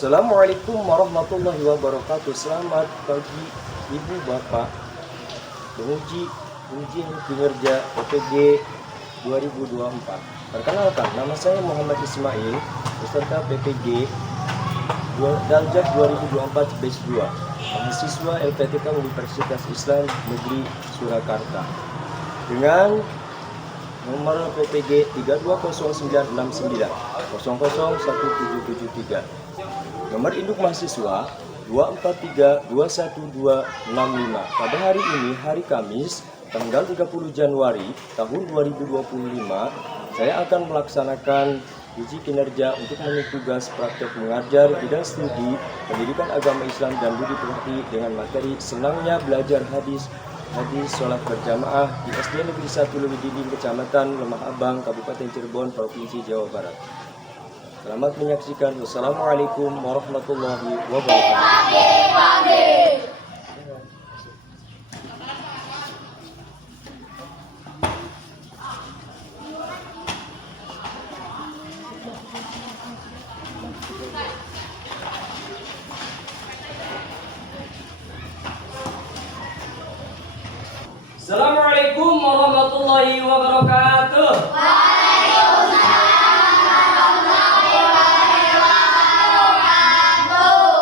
Assalamualaikum warahmatullahi wabarakatuh. Selamat pagi Ibu Bapak penguji ujian kinerja PPG 2024. Perkenalkan, nama saya Muhammad Ismail, peserta PPG Daljak 2024 Batch 2, mahasiswa LPTK Universitas Islam Negeri Surakarta, dengan nomor PPG 320969 001773. Nomor induk mahasiswa 2432125. Pada hari ini, hari Kamis, tanggal 30 Januari tahun 2025, saya akan melaksanakan uji kinerja untuk memenuhi tugas praktek mengajar bidang studi pendidikan agama Islam dan budi pekerti dengan materi senangnya belajar hadis sholat berjamaah di SD Negeri 1 Lewididin, Kecamatan Lemah Abang, Kabupaten Cirebon, Provinsi Jawa Barat. Selamat menyaksikan. Wassalamualaikum warahmatullahi wabarakatuh. Assalamualaikum warahmatullahi wabarakatuh.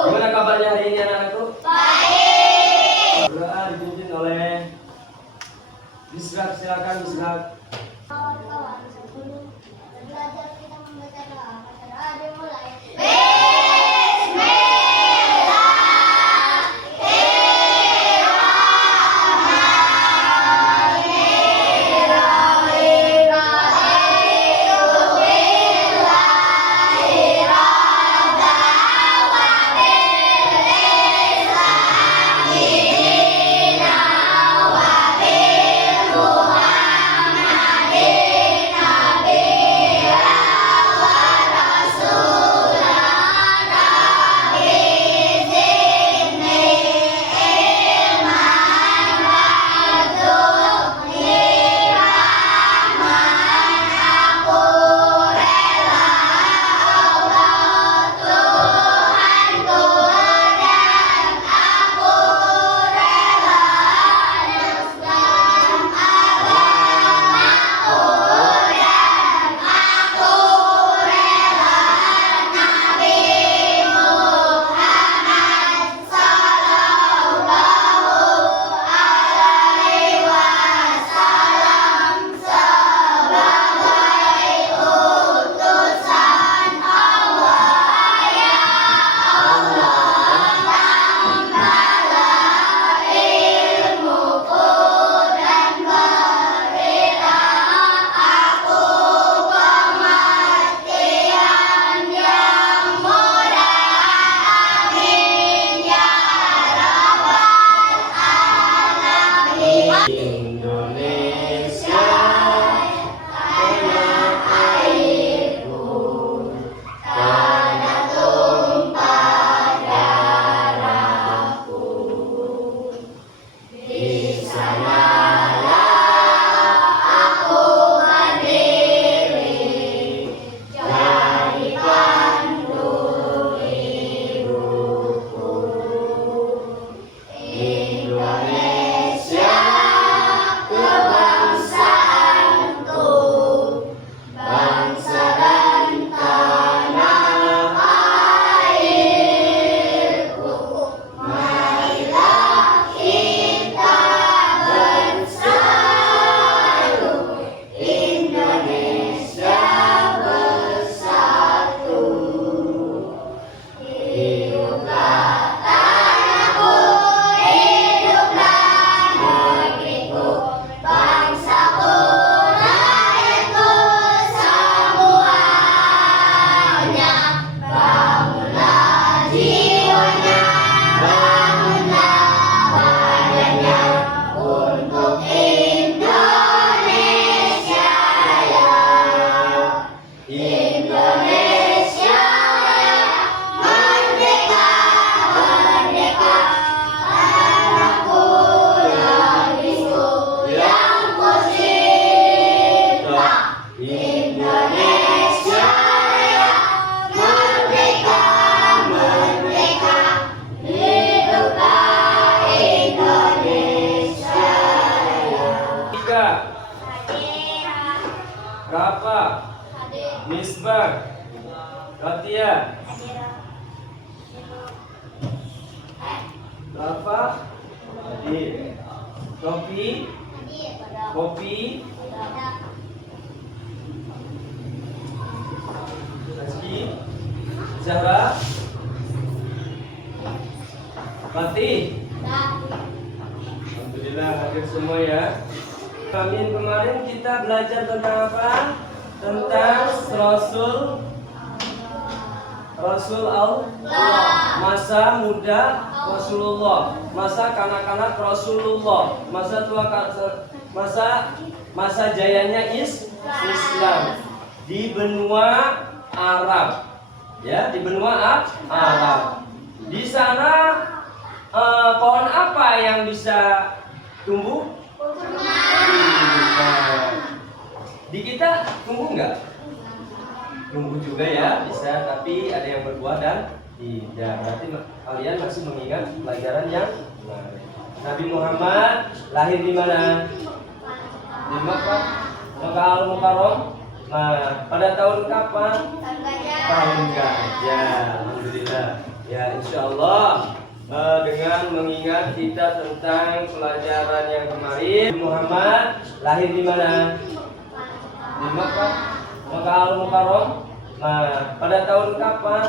Gimana kabarnya hari ini anak-anakku? Baik. Doa dipimpin oleh Bisrak, silakan Bisrak. Belajar kita membaca doa. Doa dimulai. Rafa, Hadir. Misbah, Ratia, Rafa, hadir. Topi, Hadir. Pada. Kopi, Pada. Rizky, Zahra, Fatih. Dah. Alhamdulillah hadir semua ya. Amin. Kemarin kita belajar tentang apa? Tentang Rasul Allah, masa muda Rasulullah, masa kanak-kanak Rasulullah, masa tua masa jayanya Islam di benua Arab. Ya, di benua Arab. Di sana pohon apa yang bisa tumbuh? Di kita tumbuh nggak? Tumbuh juga ya, bisa, tapi ada yang berbuah dan tidak. Berarti kalian masih mengingat pelajaran yang kemarin. Nabi Muhammad lahir di mana? Di Makkah, Makkah Al-Mukarram. Nah, pada tahun kapan? Tahun gajah. Alhamdulillah. Ya, insya Allah dengan mengingat kita tentang pelajaran yang kemarin. Muhammad lahir di mana? Di Makkah, Makkah Al-Mukarram. Nah, pada tahun kapan?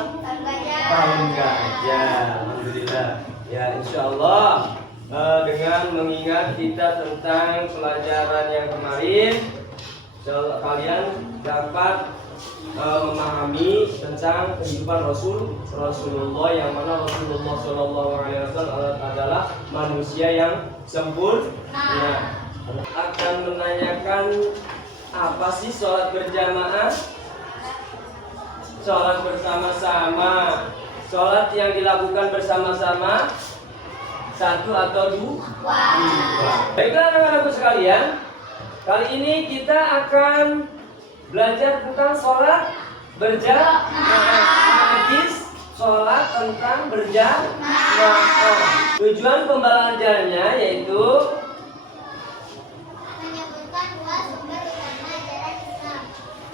Tahun gajah. Alhamdulillah. Ya, insya Allah dengan mengingat kita tentang pelajaran yang kemarin, kalian dapat memahami tentang kehidupan Rasulullah, yang mana Rasulullah SAW adalah manusia yang sempurna. Akan menanyakan, apa sih sholat berjamaah? Sholat bersama-sama, sholat yang dilakukan bersama-sama, satu atau dua. Baiklah anak-anakku sekalian, kali ini kita akan belajar tentang sholat berjamaah. Hadis sholat tentang berjamaah. Tujuan pembelajarannya yaitu menyebutkan dua sumber utama ajaran Islam,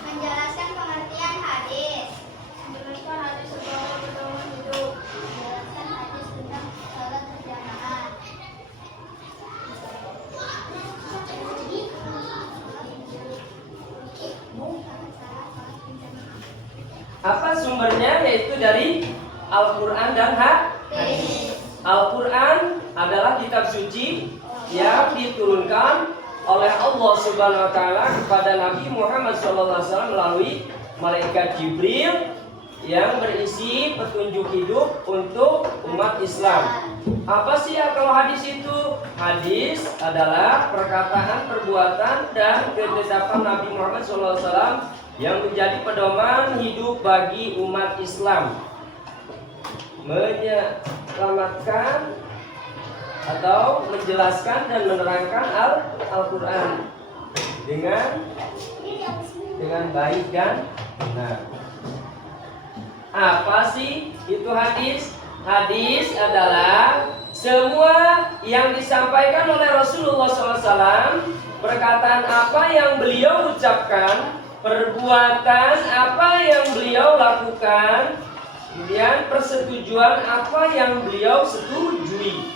menjelaskan pengertian hadis, menjelaskan hadis sebagai pedoman hidup, menjelaskan hadis tentang sholat berjamaah. apa sumbernya? Yaitu dari Al-Quran dan hadis. Al-Quran adalah kitab suci yang diturunkan oleh Allah Subhanahu wa taala kepada Nabi Muhammad SAW melalui malaikat Jibril yang berisi petunjuk hidup untuk umat Islam. Apa sih kalau hadis itu? Hadis adalah perkataan, perbuatan, dan ketetapan Nabi Muhammad SAW yang menjadi pedoman hidup bagi umat Islam, menyelamatkan atau menjelaskan dan menerangkan Al-Quran dengan baik dan benar. Apa sih itu hadis? Hadis adalah semua yang disampaikan oleh Rasulullah SAW, perkataan apa yang beliau ucapkan, perbuatan apa yang beliau lakukan, kemudian persetujuan apa yang beliau setujui.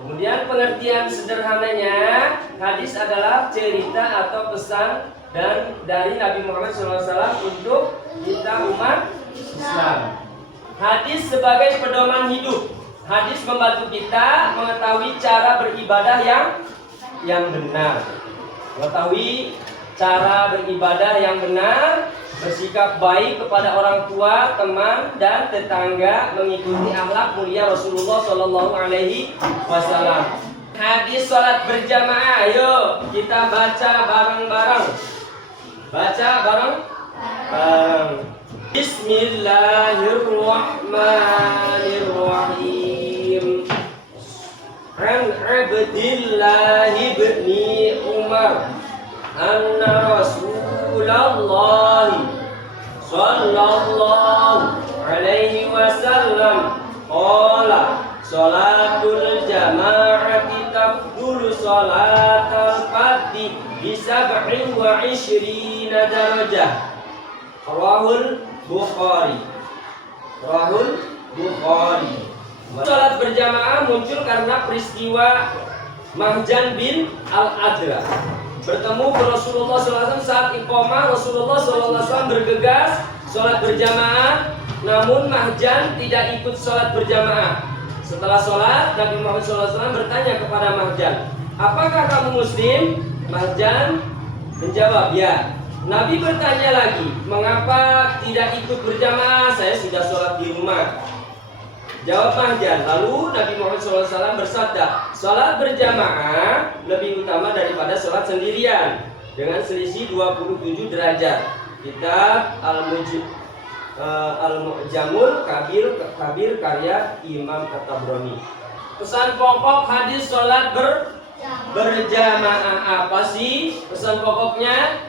Kemudian pengertian sederhananya, hadis adalah cerita atau pesan dan dari Nabi Muhammad SAW untuk kita umat Islam. Hadis sebagai pedoman hidup. Hadis membantu kita mengetahui cara beribadah yang benar. Mengetahui cara beribadah yang benar, bersikap baik kepada orang tua, teman, dan tetangga, mengikuti akhlak mulia Rasulullah SAW. Hadis sholat berjamaah, ayo kita baca bareng-bareng. Baca bareng-bareng. Bismillahirrahmanirrahim. An Abdillah ibn Umar anna Rasulullah sallallahu alaihi wasallam qala salatul jama'ati tafdulu salatal fardhi bisab'in wa 'ishrina darajah. Rawahul Bukhari. Salat berjamaah muncul karena peristiwa Mahjan bin Al-Adra bertemu ke Rasulullah SAW saat iqamah. Rasulullah SAW bergegas salat berjamaah, namun Mahjan tidak ikut salat berjamaah. Setelah salat, Nabi Muhammad SAW bertanya kepada Mahjan, apakah kamu muslim? Mahjan menjawab, ya. Nabi bertanya lagi, mengapa tidak ikut berjamaah? Saya sudah sholat di rumah. Jawab Mahjan. Lalu Nabi Muhammad SAW bersabda, sholat berjamaah lebih utama daripada sholat sendirian dengan selisih 27 derajat. Kitab Al-Mu'jamul Kabir karya Imam At-Tabrani. Pesan pokok hadis sholat berjamaah apa sih pesan pokoknya?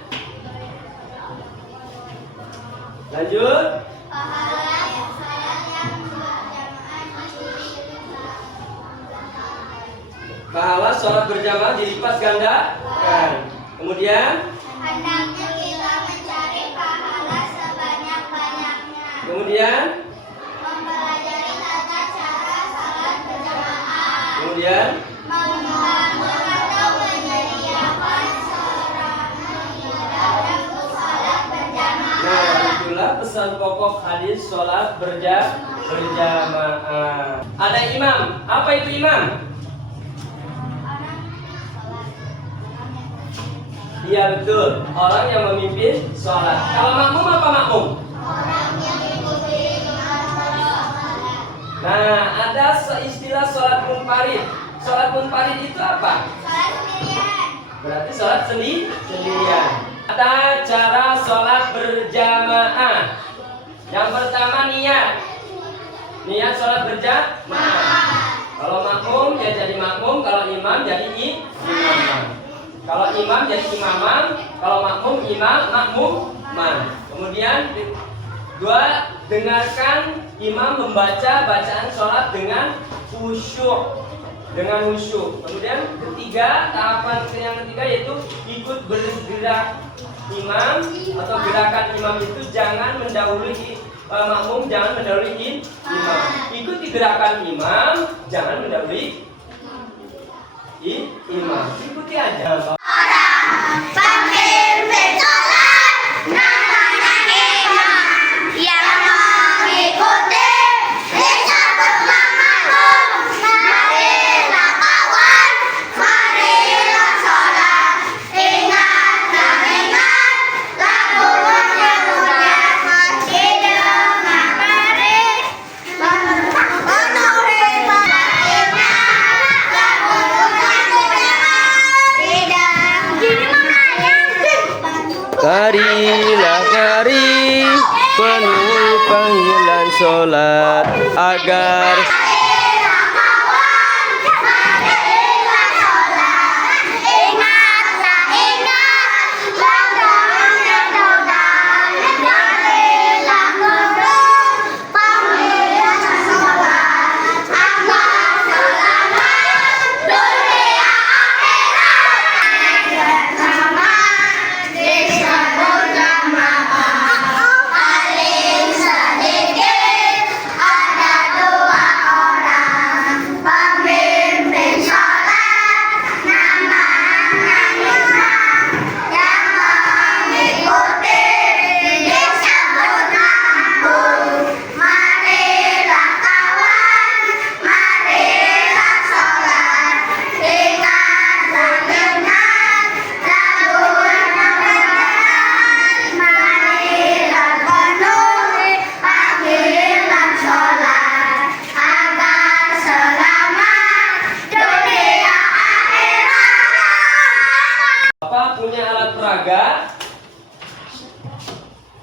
Lanjut. Pahala yang sholat yang berjamaah Pahala sholat berjamaah dilipat gandakan. Kemudian hendaknya kita mencari pahala sebanyak-banyaknya. Kemudian Mempelajari tata cara sholat berjamaah. Kemudian Membangun atau menyediakan sarana ibadah untuk sholat berjamaah. Nah, itulah pesan pokok hadis sholat berjamaah. Ada imam. Apa itu imam? Iya betul, orang yang memimpin sholat. Kalau makmum apa makmum? Orang yang mengikuti imam sholat. Nah, ada istilah sholat munfarid. Sholat munfarid itu apa? Sholat sendirian. Berarti sholat sendirian. Tata cara sholat berjamaah. Yang pertama niat. Niat sholat berjamaah. Kalau makmum ya jadi makmum, kalau imam jadi imam. Kalau imam jadi imamam, kalau makmum makmuman. Kemudian dua, dengarkan imam membaca bacaan sholat dengan khusyuk. Kemudian ketiga, tahapan yang ketiga yaitu ikut bergerak imam atau gerakan imam itu jangan mendahului makmum, jangan mendahului imam. Ikuti gerakan imam, jangan mendahului imam. Ikuti aja. Pemimpin sholat namanya imam, yang mengikuti disebut makmum. Marilah kawan, marilah sholat. Ingatlah lagunya mulia didengar mari. Penuhi perhatiannya lagunya mulia Marilah mari penuhi panggilan sholat agar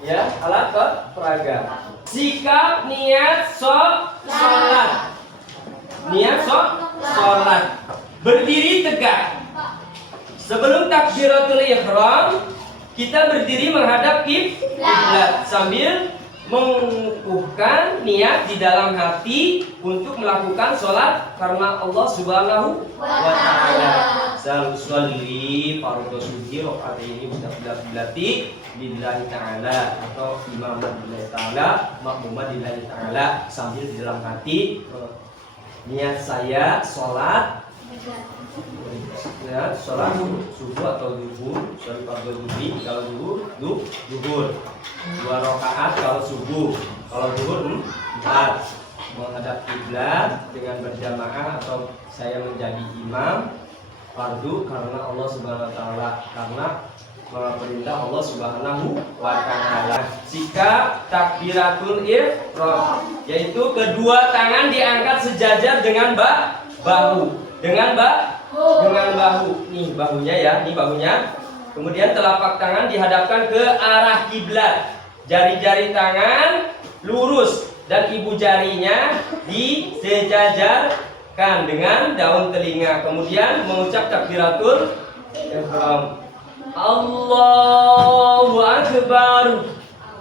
ya, alat peraga. Sikap niat sholat. Niat sholat. Berdiri tegak. Sebelum takbiratul ihram, kita berdiri menghadap kiblat sambil mengukuhkan niat di dalam hati untuk melakukan sholat karena Allah Subhanahu wa Ta'ala. Sholli fardhu subhi rakaat ini berarti lillahi ta'ala atau imaman lillahi ta'ala, makmuman lillahi ta'ala, sambil di dalam hati niat saya sholat ya, sholat subuh atau zuhur, sholat fardhu subhi kalau zuhur 2 rakaat kalau subuh, kalau zuhur 4, menghadap kiblat dengan berjamaah atau saya menjadi imam fardu karena Allah Subhanahu wa Ta'ala, karena perintah Allah Subhanahu wa Ta'ala. Sikap takbiratul ihram, yaitu kedua tangan diangkat sejajar dengan bahu, dengan bahu. Nih bahunya ya, nih bahunya. Kemudian telapak tangan dihadapkan ke arah kiblat. Jari-jari tangan lurus dan ibu jarinya disejajarkan dengan daun telinga. Kemudian mengucap takbiratul ihram. Allahu Akbar.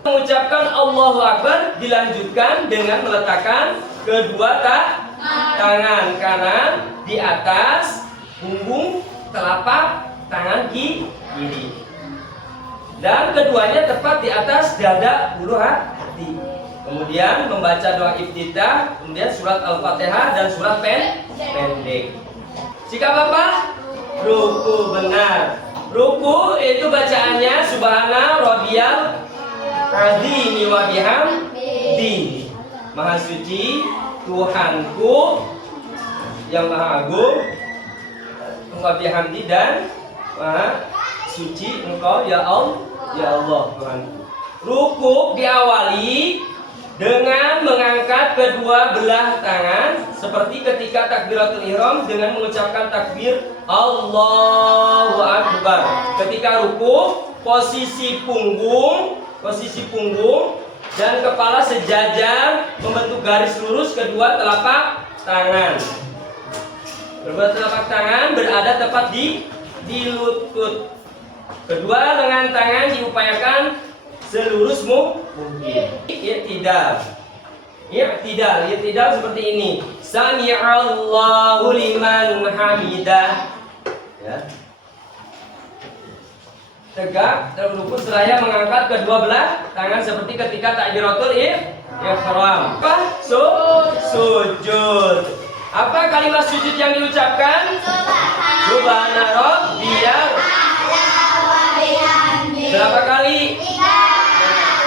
Mengucapkan Allahu Akbar dilanjutkan dengan meletakkan kedua tangan kanan di atas punggung telapak tangan kiri dan keduanya tepat di atas dada ulu hati. Kemudian membaca doa iftitah, kemudian surat Al-Fatihah dan surat pendek. Sikap apa? Ruku, benar. Ruku itu bacaannya subhana rabbiyal azim wa bihamdi. Maha suci Tuhanku yang maha agung, wa bihamdi, dan maha suci Engkau ya Allah Tuhanku. Rukuk diawali dengan mengangkat kedua belah tangan seperti ketika takbiratul ihram dengan mengucapkan takbir Allahu Akbar. Ketika rukuk, posisi punggung dan kepala sejajar membentuk garis lurus kedua telapak tangan. Kedua telapak tangan berada tepat di lutut. Kedua lengan tangan diupayakan selurus mungkin. I'tidal seperti ini. Sami'allahu liman hamidah. Ya. Tegak dan rukuk seraya mengangkat kedua belah tangan seperti ketika takbiratul ihram. Sujud. Apa kalimat sujud yang diucapkan? Subhana rabbiyal. Berapa kali?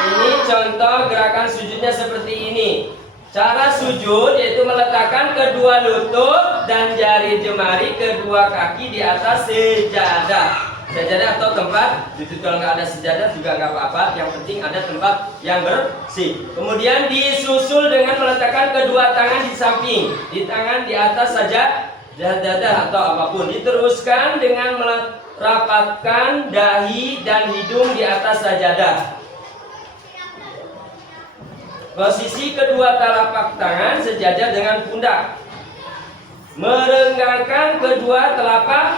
Ini contoh gerakan sujudnya seperti ini. Cara sujud yaitu meletakkan kedua lutut dan jari jemari kedua kaki di atas sejadah. Sejadah atau tempat sujud, kalau nggak ada sejadah juga nggak apa-apa. Yang penting ada tempat yang bersih. Kemudian disusul dengan meletakkan kedua tangan di samping, di tangan di atas saja dada atau apapun. Diteruskan dengan merapatkan dahi dan hidung di atas sajadah. Posisi kedua telapak tangan sejajar dengan pundak. Merenggangkan kedua telapak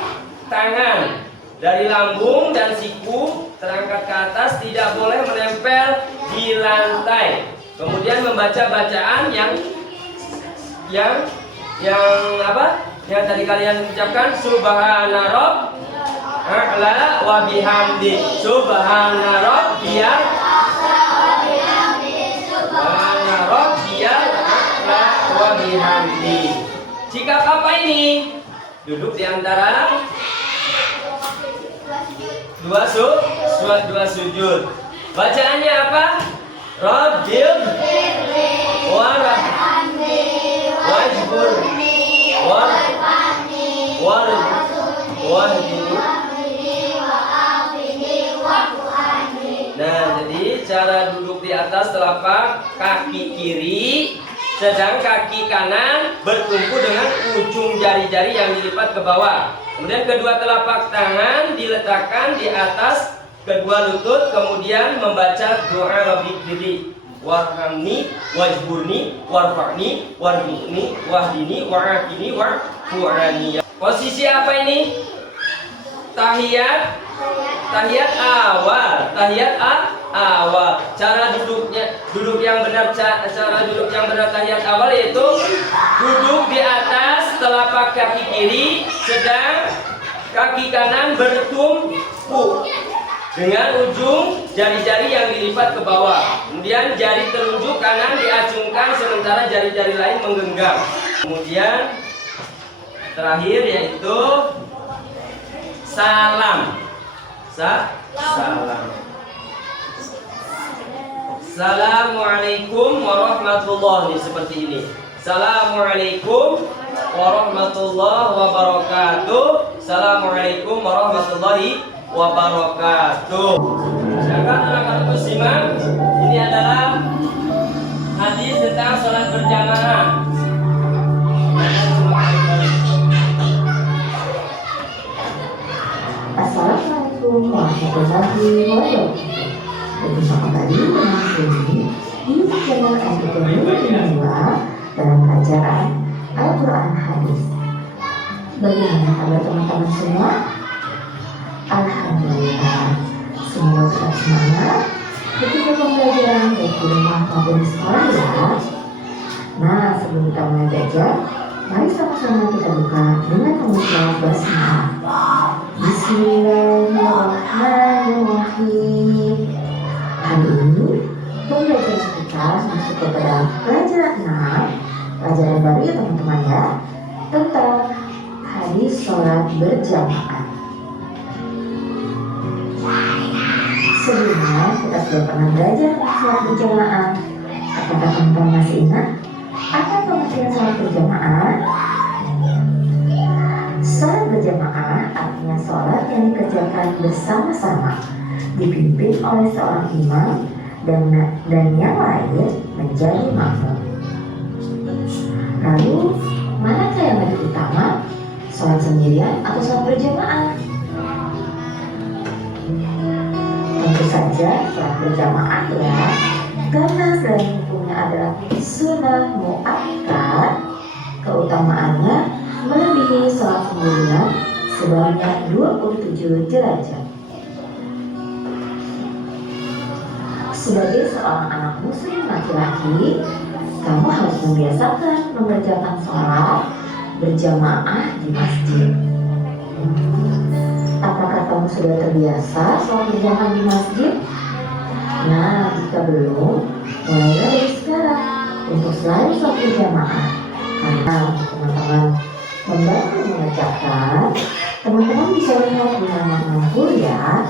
tangan dari lambung dan siku terangkat ke atas, tidak boleh menempel di lantai. Kemudian membaca bacaan yang apa? Yang tadi kalian ucapkan, subhana rabbiyal wa bihamdi. Subhana rabbiyal wa bihamdi. Sikap apa ini? Duduk di antara dua sujud. Bacaannya apa? Rabbil warhamni wajburni Nah, jadi cara duduk di atas telapak kaki kiri, sedang kaki kanan bertumpu dengan ujung jari-jari yang dilipat ke bawah. Kemudian kedua telapak tangan diletakkan di atas kedua lutut, kemudian membaca doa Rabbi warhamni wajburni warfa'ni warzuqni wahdini wa'afini wa'fu'ani. Posisi apa ini? Tahiyat awal. awal. Cara duduk yang benar tahiyat awal yaitu duduk di atas telapak kaki kiri, sedang kaki kanan bertumpu dengan ujung jari-jari yang dilipat ke bawah. Kemudian jari telunjuk kanan diacungkan sementara jari-jari lain menggenggam. Kemudian terakhir yaitu salam. Salam. Assalamualaikum warahmatullahi, seperti ini. Assalamualaikum warahmatullahi wabarakatuh. Assalamualaikum warahmatullahi wabarakatuh. Sedangkan anak-anak muslimah, ini adalah hadis tentang sholat berjamaah. Assalamualaikum warahmatullahi wabarakatuh. Berjumpa kembali dengan Dewi di channel Entertainment 2 dalam pelajaran Al-Quran Hadis. Bagaimana kabar teman-teman semua? Alhamdulillah, semoga tetap semangat ketika pembelajaran baik di rumah maupun di sekolah ya. Nah, sebelum kita mulai belajar, mari sama-sama kita buka dengan mengucap basmalah. Bismillahirrahmanirrahim. Hari ini pembelajaran kita masuk kepada pelajaran 6, pelajaran baru ya teman-teman ya, tentang hadis sholat berjamaah. Sebelumnya kita sudah pernah belajar tentang sholat berjamaah. Apakah teman-teman masih ingat apa pengertian sholat berjamaah? Sholat berjamaah artinya sholat yang dikerjakan bersama-sama, dipimpin oleh seorang imam dan yang lain menjadi makmum. Lalu, manakah yang lebih utama, sholat sendirian atau sholat berjamaah? Tentu saja sholat berjamaah ya, karena selain hukumnya adalah sunnah muakkad, keutamaannya melebihi sholat sendirian sebanyak 27 derajat. Sebagai seorang anak muslim laki-laki, kamu harus membiasakan mengerjakan sholat berjamaah di masjid. Apakah kamu sudah terbiasa sholat berjamaah di masjid? Nah, jika belum, mulailah dari sekarang untuk selalu sholat berjamaah. Karena teman-teman membantu mengerjakan, teman-teman bisa lihat di lampu ya.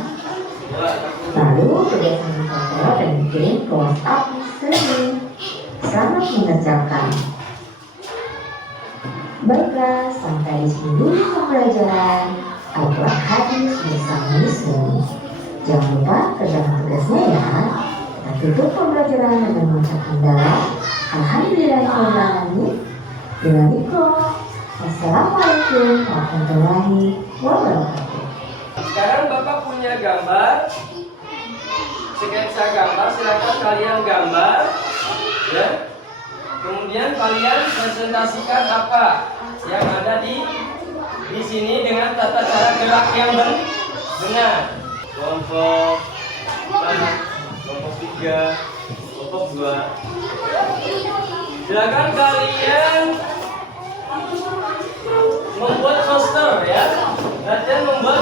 Lalu kebiasaan foto dan bikin ke WhatsApp sering. Selamat mengerjakan. Baiklah, sampai di sini dulu pembelajaran Al-Quran Hadis bersama Muslim. Jangan lupa kerjakan tugasnya ya. Kita tutup pembelajaran dengan mengucapkan doa. Alhamdulillahirrahmanirrahim. Bila mikro. Wassalamualaikum warahmatullahi wabarakatuh. Sekarang Bapak punya gambar, sketsa gambar, silakan kalian gambar, ya. Kemudian kalian presentasikan apa yang ada di sini dengan tata cara gerak yang benar. Kelompok 3, kelompok 2. Silakan kalian membuat poster ya. Latihan membuat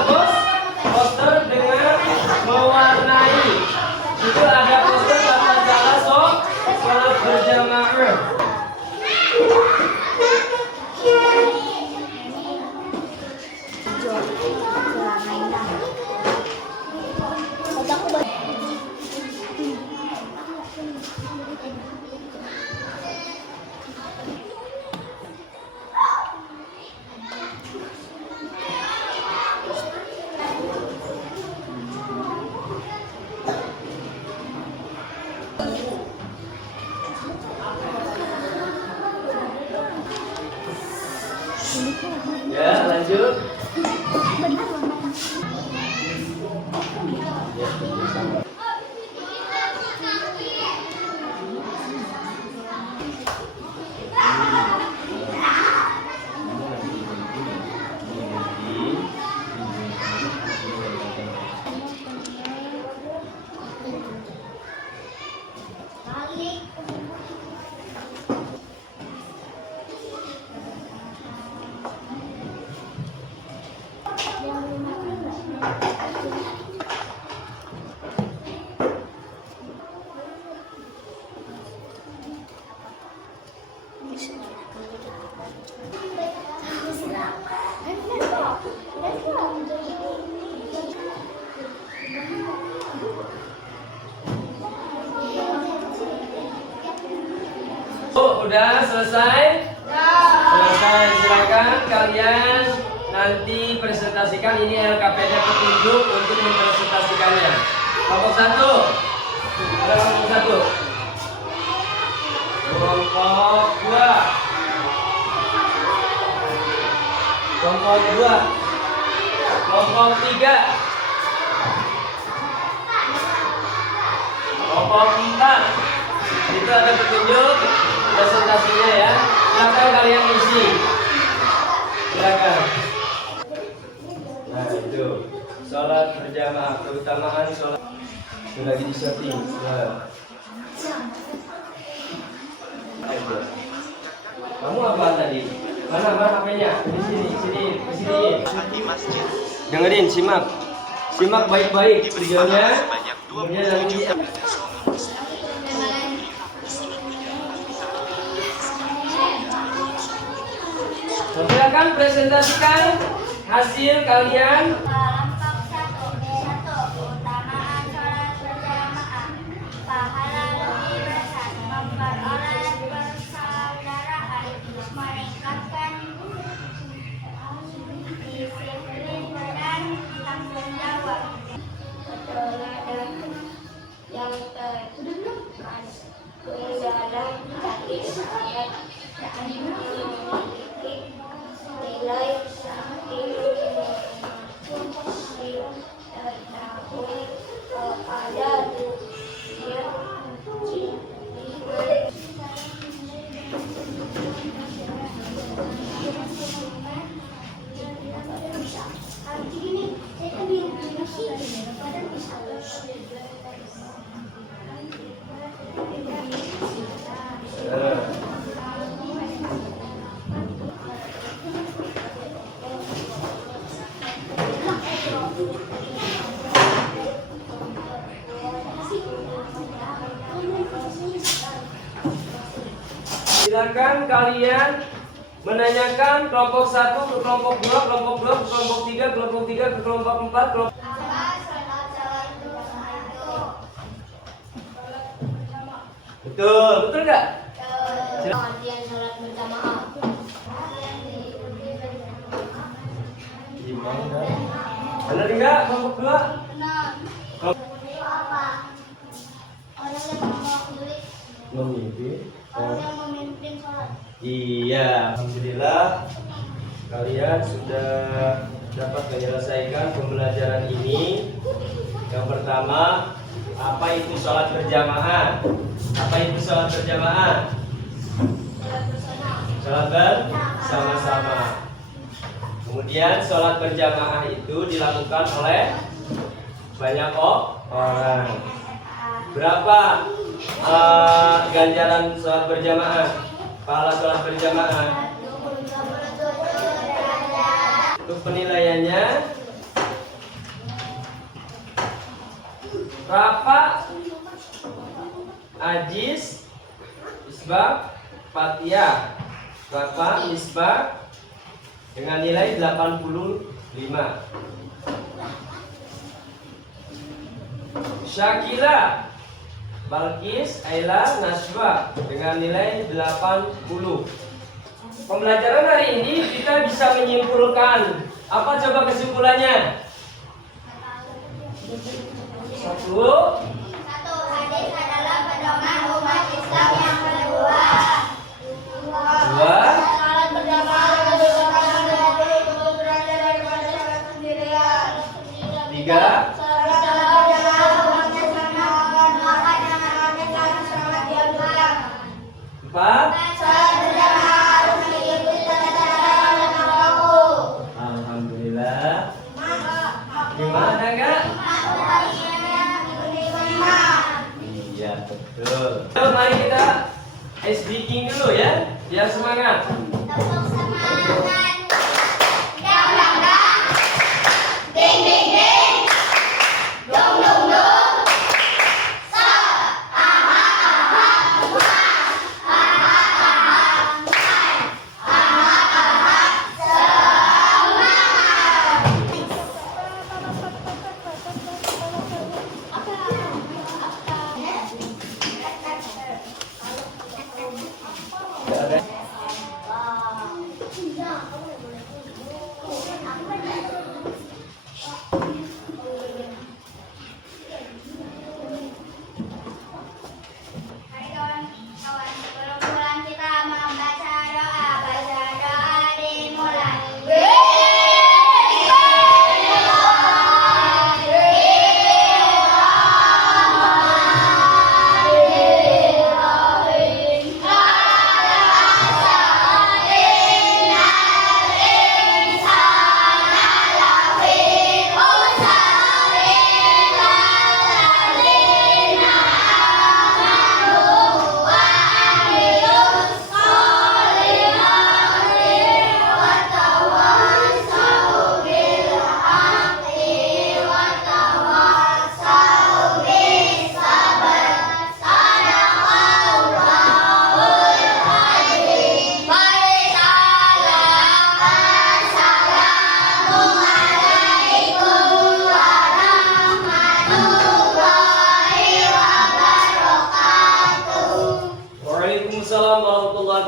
poster dengan mewarnai. Itu ada poster tata cara sholat berjamaah. Ya, lanjut. udah selesai? Selesai. Silakan kalian nanti presentasikan. Ini LKPD petunjuk untuk mempresentasikannya. Kelompok 1. Ada kelompok 1. Kelompok 2. Kelompok 2. Kelompok 3. Kelompok 4. Itu ada petunjuk presentasinya ya. Silakan kalian isi. Silakan. Nah itu sholat berjamaah, keutamaan sholat. Itu lagi di setting. Nah. Kamu apa tadi? Mana HP-nya? Di sini. Dengerin, simak baik-baik videonya. Kemudian nanti silakan presentasikan hasil kalian. Kelompok 1. Keutamaan sholat berjamaah. Pahala lebih besar, memperoleh persaudaraan, meningkatkan disiplin dan tanggung jawab. Teladan yang terkandung dalam hadis ayat dan memiliki nilai diketahui kepada dunia silakan kalian menanyakan kelompok 1 ke kelompok 2, kelompok 2 ke kelompok 3, kelompok 3 ke kelompok 4, kelompok. Apa sholat itu? Betul nggak? Artian sholat berjamaah. Benar nggak kelompok 2? Benar. Apa? Orang yang mewakili, Memimpin. orang yang memimpin sholat. Iya, alhamdulillah kalian sudah dapat menyelesaikan pembelajaran ini. Yang pertama, apa itu sholat berjamaah? Apa itu sholat berjamaah? Sholat bersama-sama. Kemudian sholat berjamaah itu dilakukan oleh banyak orang. Berapa ganjaran sholat berjamaah? Pahala sholat berjamaah. Untuk penilaiannya, Rafa, Ajis, Isbak, Fatia, Rafa, Isbak dengan nilai 85. Syakila, Balkis, Ayla, Naswa dengan nilai 80. Pembelajaran hari ini kita bisa menyimpulkan. Apa coba kesimpulannya? 1. Hadis adalah pedoman umat Islam yang kedua. 2. Sholat berjamaah lebih utama dari kebenaran daripada sholat sendirian. 3. Sholat berjamaah umat Islam maka jangan abaikan sholat diam-diam. 4. Sholat berjamaah harus mengikuti tata-tata yang berlaku. Alhamdulillah. 5 ada nggak? Iya betul. Mari kita ice breaking dulu ya, biar semangat. Tepuk semangat. Dang dang dang. Ding ding ding. Dong dong dong. Sa. Aha aha. Wa. Aha aha. Hai. Aha aha. Semangat.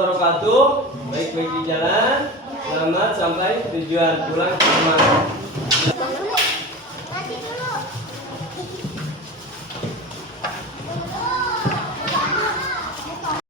wabarakatuh. Baik-baik di jalan. Selamat sampai tujuan, pulang ke rumah.